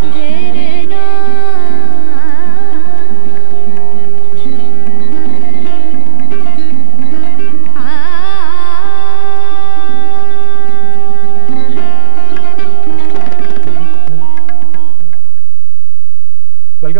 Welcome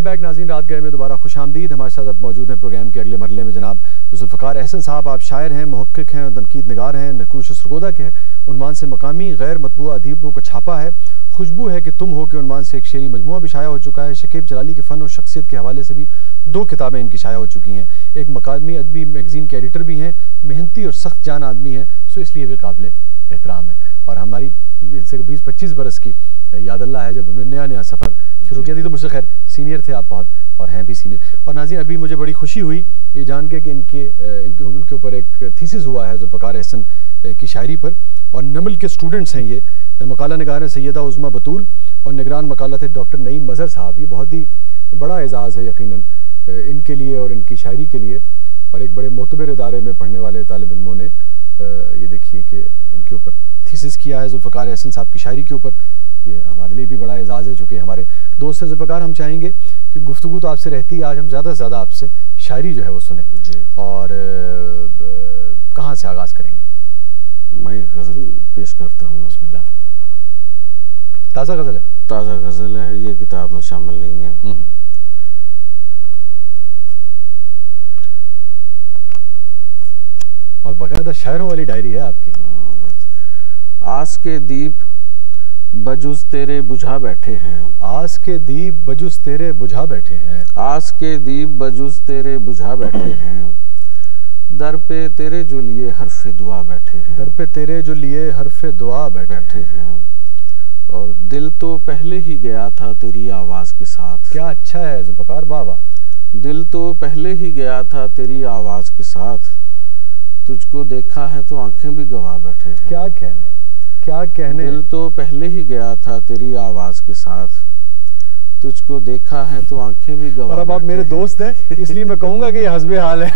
back नाज़रीन, रात गए में दोबारा खुशामदीद। हमारे साथ अब मौजूद हैं प्रोग्राम के अगले मरहले में जनाब जुल्फ़िकार अहसन साहब। आप शायर हैं, मुहक्किक हैं, तनकीद निगार हैं, नक़ूश सरगोदा के हैं। उन्वान से मकामी गैर मतबूआ अदीबों को छापा है। खुशबू है कि तुम हो के उन्वान से एक शेरी मजमुआ भी शाया हो चुका है। शकीब जलाली के फ़न और शख्सियत के हवाले से भी 2 किताबें इनकी शाया हो चुकी हैं। एक मकामी अदबी मैगज़ीन के एडिटर भी हैं, मेहनती और सख्त जान आदमी हैं, सो इसलिए भी काबिल एहतराम है। और हमारी इनसे 20-25 बरस की याद अल्लाह है जब हमने नया नया सफ़र शुरू किया थी, तो मुझसे खैर सीनियर थे आप बहुत, और हैं भी सीनियर। और नाज़रीन, अभी मुझे बड़ी खुशी हुई ये जान के कि इनके ऊपर एक थीसिस हुआ है जुल्फ़िकार अहसन की शायरी पर, और नमल के स्टूडेंट्स हैं ये। मकाला निगार सैयदा उज़्मा बतूल और निगरान मकाला थे डॉक्टर नईम मज़हर साहब। ये बहुत ही बड़ा एजाज़ है यकीनन इनके लिए और इनकी शायरी के लिए। और एक बड़े मोतबर इदारे में पढ़ने वाले तालिब इल्मों ने ये देखिए कि इनके ऊपर थीसिस किया है जुल्फ़िकार अहसन साहब की शायरी के ऊपर। ये हमारे लिए भी बड़ा एजाज़ है, चूँकि हमारे दोस्त हैं जुल्फ़िकार। हम चाहेंगे कि गुफ्तगू तो आपसे रहती है, आज हम ज़्यादा से ज़्यादा आपसे शायरी जो है वो सुने जी। और कहाँ से आगाज़ करेंगे? मैं एक गज़ल पेश करता हूँ। बिस्मिल्लाह। ताज़ा गज़ल है? ताज़ा गज़ल है, ये किताब में शामिल नहीं है। और बाकायदा शायरों वाली डायरी है आपकी। आस के दीप बजुज़ तेरे बुझा बैठे हैं। आस के दीप बजुज़ तेरे बुझा बैठे हैं। आस के दीप बजुज़ तेरे बुझा बैठे हैं। दर पे तेरे जो लिए हर्फ़े दुआ बैठे हैं। दर पे तेरे जो लिए हर्फ़े दुआ बैठे हैं। और दिल तो पहले ही गया था तेरी आवाज़ के साथ। क्या अच्छा है जुल्फ़िकार, बाबा। दिल तो पहले ही गया था तेरी आवाज़ के साथ। तुझको देखा है तो आंखें भी गवा बैठे हैं। क्या कहने, क्या कहने। दिल तो पहले ही गया था तेरी आवाज़ के साथ। तुझको देखा है तो आंखें भी गवा। और अब आप मेरे दोस्त हैं, इसलिए मैं कहूँगा कि ये हस्बे हाल है।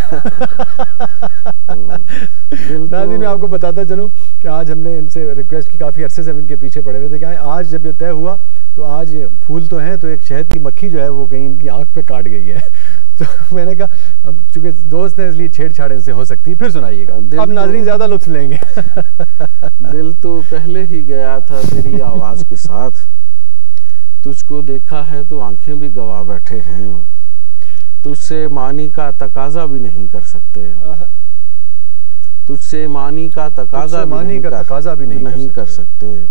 नाज़रीन, मैं आपको बताता चलूँ कि आज हमने इनसे रिक्वेस्ट की, काफ़ी अरसे से हम इनके पीछे पड़े हुए थे कि आज जब ये तय हुआ तो आज फूल तो हैं, तो एक शहद की मक्खी जो है वो कहीं इनकी आँख पे काट गई है। तो मैंने कहा अब चूंकि दोस्त हैं इसलिए छेड़छाड़ इनसे हो सकती है। फिर सुनाइएगा, अब नाज़रीन ज़्यादा लुत्फ लेंगे। दिल तो पहले ही गया था तेरी आवाज़ के साथ। तुझको देखा है तो आंखें भी गवा बैठे हैं। तुझसे मानी का तकाजा भी नहीं कर सकते। तुझसे मानी का तकाजा भी नहीं कर सकते।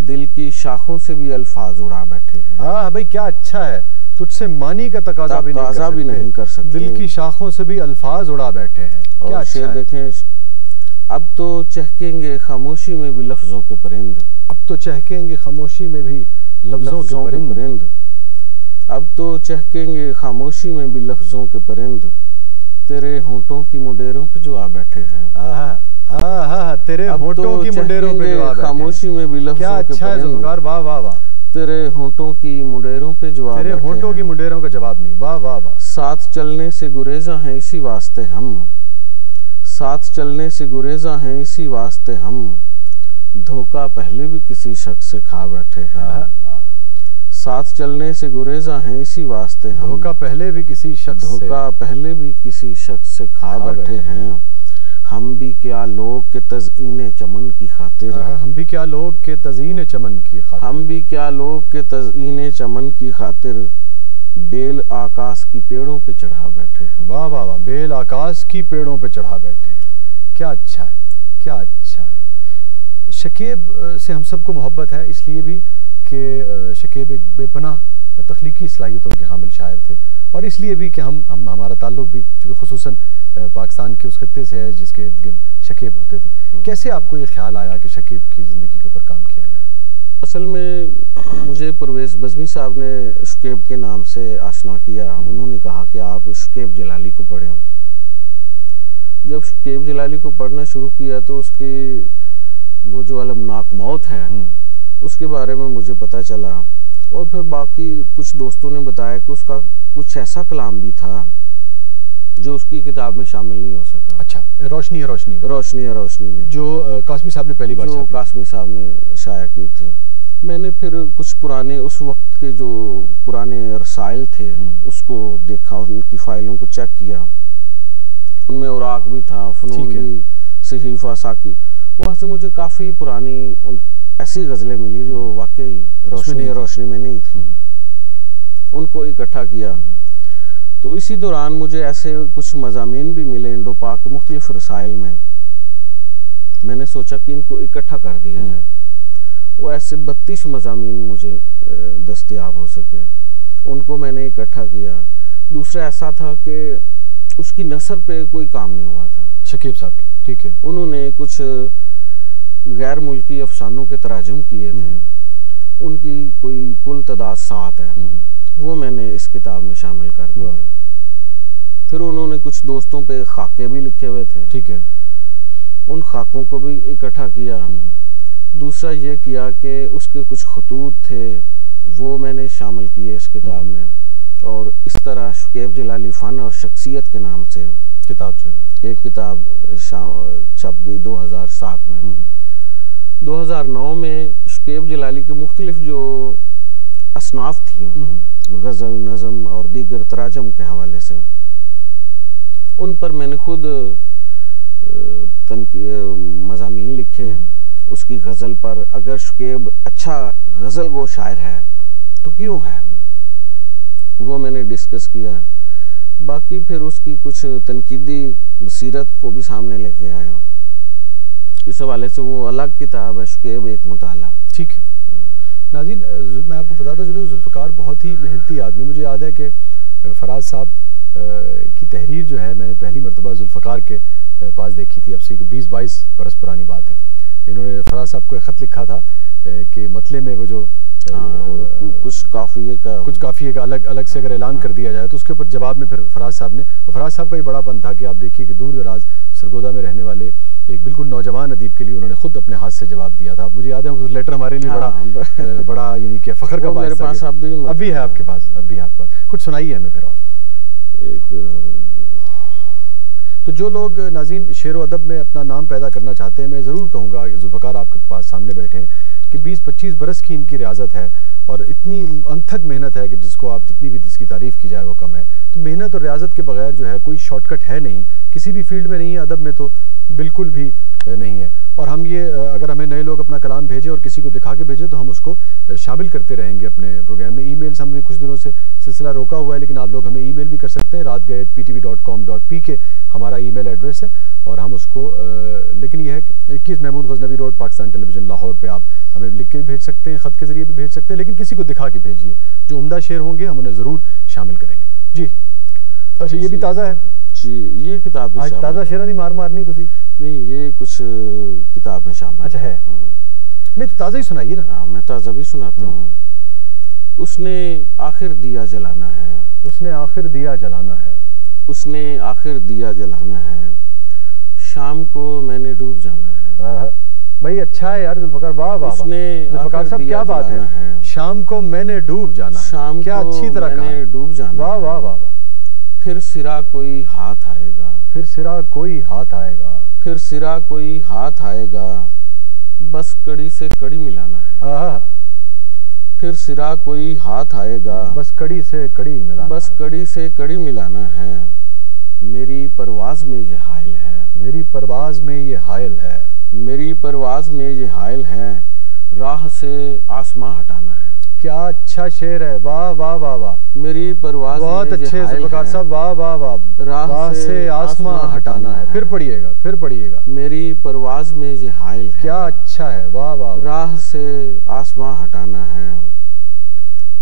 दिल की शाखों से भी अल्फाज उड़ा बैठे हैं। हाँ भाई, क्या अच्छा है। तुझसे मानी का तकाजा भी नहीं कर सकते। दिल की शाखों से भी अल्फाज उड़ा बैठे हैं। क्या अच्छा है। देखें, अब तो चहकेंगे खामोशी में भी लफ्जों के परिंद। अब तो चहकेंगे खामोशी में भी लफ्जों के परिंद। अब तो चहकेंगे खामोशी में भी लफ्जों के परिंद। तेरे होंठों की मुंडेरों पे जो आ बैठे हैं। तेरे होंठों की मुंडेरों पे जो आ बैठे हैं। खामोशी में भी लफ्जों के परिंद। क्या अच्छा है जुल्फ़िकार, वाह वाह वाह। तेरे होंठों की मुंडेरों पे जो आ बैठे हैं। तेरे होंठों की मुंडेरों का जवाब नहीं, वाह वाह वाह। साथ चलने से गुरेजा हैं इसी वास्ते हम। साथ चलने से गुरेजा हैं इसी वास्ते हम। धोखा पहले भी किसी शख्स से खा बैठे हैं। साथ चलने से गुरेजा हैं इसी वास्ते हम। धोखा पहले भी किसी शख्स से खा बैठे हैं। हम भी क्या लोग के तज़ईने चमन की खातिर। हम भी क्या लोग के तज़ईने चमन की खातिर। हम भी क्या लोग के तज़ईने चमन की खातिर। बेल आकाश की पेड़ों पे चढ़ा बैठे हैं। वाह वाह वाह। बेल आकाश की पेड़ों पे चढ़ा बैठे हैं। क्या अच्छा है, क्या अच्छा है। शकीब से हम सबको मोहब्बत है, इसलिए भी कि शकीब एक बेपनाह तख्लीकी सलाहियतों के हामिल शायर थे, और इसलिए भी कि हमारा ताल्लुक भी चूँकि खुसूसन पाकिस्तान के उस खित्ते से है जिसके इर्द गिर्द शकीब होते थे। कैसे आपको ये ख्याल आया कि शकीब की ज़िंदगी के ऊपर काम किया जाए? असल में मुझे परवेज़ बज़मी साहब ने शकीब के नाम से आशना किया। उन्होंने कहा कि आप शकीब जलाली को पढ़ें। जब शकीब जलाली को पढ़ना शुरू किया तो उसकी वो जो अलमनाक मौत है उसके बारे में मुझे पता चला, और फिर बाकी कुछ दोस्तों ने बताया कि उसका कुछ ऐसा कलाम भी था जो उसकी किताब में शामिल नहीं हो सका। अच्छा, रोशनी है रोशनी में, रोशनी है रोशनी में, जो कासमी साहब ने पहली बार शाया की थी। मैंने फिर कुछ पुराने उस वक्त के जो पुराने रसाइल थे उसको देखा, उनकी फाइलों को चेक किया। उनमें औराक भी था, फ़नून भी, सहीफ़ा, साकी। वहाँ से मुझे काफ़ी पुरानी ऐसी गज़लें मिली जो वाकई रोशनी में नहीं थी। उनको इकट्ठा किया। तो इसी दौरान मुझे ऐसे कुछ मज़ामीन भी मिले इंडो पाक के मुख्तलिफ रसाइल में। मैंने सोचा कि इनको इकट्ठा कर दिया जाए। वो ऐसे 32 मज़ामीन मुझे दस्तयाब हो सके, उनको मैंने इकट्ठा किया। दूसरा ऐसा था कि उसकी नसर पे कोई काम नहीं हुआ था। शकीब साहब की, ठीक है। उन्होंने कुछ गैर मुल्की अफसानों के तराजुम किए थे, उनकी कोई कुल तादाद 7 है, वो मैंने इस किताब में शामिल कर दिए। फिर उन्होंने कुछ दोस्तों पे खाके भी लिखे हुए थे, ठीक है, उन खाकों को भी इकट्ठा किया। दूसरा ये किया कि उसके कुछ खतूत थे, वो मैंने शामिल किए इस किताब में। और इस तरह शुकेब जलाली फ़न और शख्सियत के नाम से किताब जो है एक किताब छप गई 2007 में। 2009 में शुकेब जलाली के मुख्तलिफ जो असनाफ थी, गज़ल, नज़म और दीगर तराजम के हवाले से, उन पर मैंने खुद मज़ामीन लिखे। उसकी गज़ल पर, अगर शुकेब अच्छा गज़ल गो शायर है तो क्यों है, वो मैंने डिस्कस किया। बाकी फिर उसकी कुछ तनकीदी बसीरत को भी सामने लेके आया। इस हवाले से वो अलग किताब है, शुकेब एक मुताला। ठीक है नाज़रीन, मैं आपको बताता चलूँ, जुल्फ़िकार बहुत ही मेहनती आदमी। मुझे याद है कि फराज साहब की तहरीर जो है मैंने पहली मरतबा जुल्फ़िकार के पास देखी थी, अब से 20-22 बरस पुरानी बात है। इन्होंने फराज साहब को एक ख़त लिखा था कि मतले में वो जो कुछ काफ़िए का अलग से अगर ऐलान कर दिया जाए तो उसके ऊपर जवाब में फिर फराज साहब ने, और फराज साहब का ही बड़ापन था कि आप देखिए कि दूर दराज सरगोदा में रहने वाले एक बिल्कुल नौजवान अदीब के लिए उन्होंने खुद अपने हाथ से जवाब दिया था। मुझे याद है उस लेटर हमारे लिए बड़ा यानी कि फ़ख्र का बात था। अब भी है आपके पास, कुछ सुनाइए हमें फिर। और तो जो लोग नाज़रीन शेर व अदब में अपना नाम पैदा करना चाहते हैं, मैं ज़रूर कहूँगा जुल्फ़िकार आपके पास सामने बैठे हैं कि 20-25 बरस की इनकी रियाज़त है और इतनी अनथक मेहनत है कि जिसको आप जितनी भी जिसकी तारीफ़ की जाए वो कम है। तो मेहनत और रियाज़त के बगैर जो है कोई शॉर्टकट है नहीं, किसी भी फील्ड में नहीं है, अदब में तो बिल्कुल भी नहीं है। और हम ये अगर हमें नए लोग अपना कलाम भेजें और किसी को दिखा के भेजें तो हम उसको शामिल करते रहेंगे अपने प्रोग्राम में। ईमेल्स हमने कुछ दिनों से सिलसिला रोका हुआ है, लेकिन आप लोग हमें ईमेल भी कर सकते हैं। raatgay@ptv.com.pk हमारा ईमेल एड्रेस है और हम उसको लेकिन यह है कि 21 महमूद गजनवी रोड, पाकिस्तान टेलीविज़न लाहौर पे आप हमें लिख के भी भेज सकते हैं, ख़त के ज़रिए भी भेज सकते हैं, लेकिन किसी को दिखा के भेजिए। जो उम्दा शेर होंगे हम उन्हें ज़रूर शामिल करेंगे। जी अच्छा, ये भी ताज़ा है जी, ये किताब आज ताज़ा शेरा नहीं मारनी तुसी नहीं, ये कुछ किताब में शामिल। अच्छा है, नहीं तो ताज़ा ही सुनाइए ना। हाँ, मैं ताज़ा भी सुनाता हूँ। उसने आखिर दिया जलाना है, उसने आखिर दिया जलाना है, उसने आखिर दिया जलाना है, शाम को मैंने डूब जाना है। भाई अच्छा है यार जुल्फ़िकार, वाह वाह। उसने जुल्फ़िकार साहब क्या बात है, शाम को मैंने डूब जाना, शाम क्या अच्छी तरह मैंने डूब जाना, वाह वाह वाह वाह। फिर सिरा कोई हाथ आएगा, फिर सिरा कोई हाथ आएगा, फिर सिरा कोई हाथ आएगा, बस कड़ी से कड़ी मिलाना है। फिर सिरा कोई हाथ आएगा, बस कड़ी से कड़ी मिलाना, बस कड़ी से कड़ी मिलाना है। मेरी परवाज़ में ये हायल है, मेरी परवाज़ में ये हायल है, मेरी परवाज़ में ये हायल है, राह से आसमां हटाना है। क्या अच्छा शेर है, वाह वाह वाह वाह। मेरी परवाज़ बहुत अच्छे जुल्फ़िकार साहब, वाह वाह वाह। राह से आसमां हटाना है, फिर पढ़िएगा, फिर पढ़िएगा। मेरी परवाज़ में ये हायल है, क्या अच्छा है, वाह वाह। राह से आसमां हटाना है।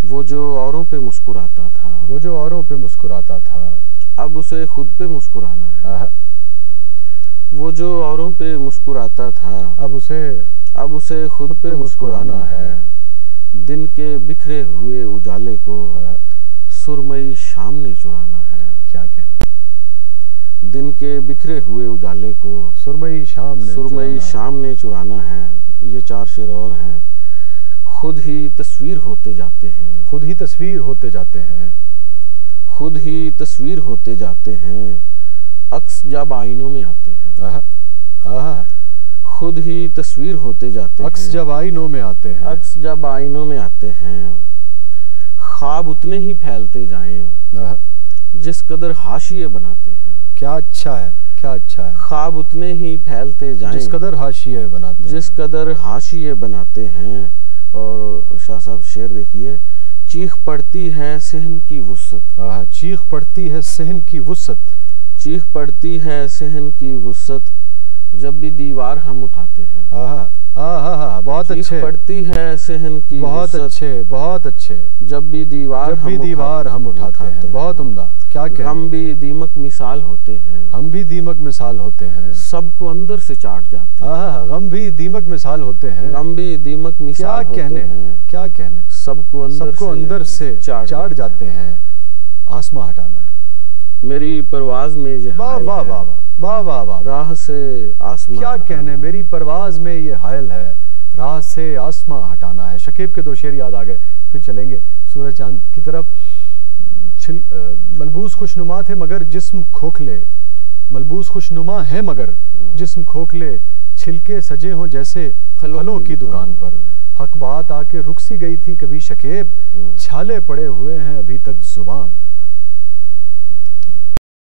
वो जो औरों पे मुस्कुराता था, वो जो औरों पे मुस्कुराता था, अब उसे खुद पे मुस्कुराना है। वो जो औरों पे मुस्कुराता था, अब उसे खुद पे मुस्कुराना है। दिन के बिखरे हुए उजाले को सुरमई शाम ने चुराना है। क्या कहने, दिन के बिखरे हुए उजाले को सुरमई शाम ने चुराना है। ये 4 शेर और हैं। खुद ही तस्वीर होते जाते हैं, खुद ही तस्वीर होते जाते हैं, खुद ही तस्वीर होते जाते हैं, अक्स जब आईनों में आते हैं। खुद ही तस्वीर होते जाते हैं। अक्स जब आईनों में आते हैं, अक्स जब आईनों में आते हैं, ख्वाब उतने ही फैलते जाएं जिस कदर हाशिए बनाते हैं। क्या अच्छा है, क्या अच्छा है। ख्वाब उतने ही फैलते जाएं जिस कदर हाशिए बनाते हैं, जिस कदर हाशिए बनाते हैं। और शाह साहब शेर देखिए, चीख पड़ती है सहन की वुसअत। चीख पड़ती है सहन की वुसअत, चीख पड़ती है सहन की वुसअत जब भी दीवार हम उठाते हैं। बहुत अच्छे। चीख पड़ती है सहन की बहुत अच्छे, बहुत अच्छे। जब भी दीवार हम उठाते हैं। बहुत उम्दा। क्या कहते हैं। हम भी दीमक मिसाल होते हैं। हम भी दीमक मिसाल होते हैं। सबको अंदर से चाट जाते हैं। गम भी दीमक मिसाल होते हैं। गम भी दीमक मिसाल होते हैं। क्या कहने। सबको अंदर से चाट जाते हैं। आसमां हटाना है। मेरी परवाज में ये वाह वाह वाह वाह वाह वाह। राह से आसमां। क्या कहने। मेरी परवाज में ये हायल है, राह से आसमां हटाना है। शकीब के दो शेर याद आ गए। फिर चलेंगे सूरज चांद की तरफ। मलबूस खुशनुमा थे मगर जिस्म खोखले, मलबूस खुशनुमा है मगर जिस्म खोखले, छिलके सजे हों जैसे फलों की दुकान पर। हक बात आके रुक सी गई थी कभी शकीब, छाले पड़े हुए हैं अभी तक जुबान।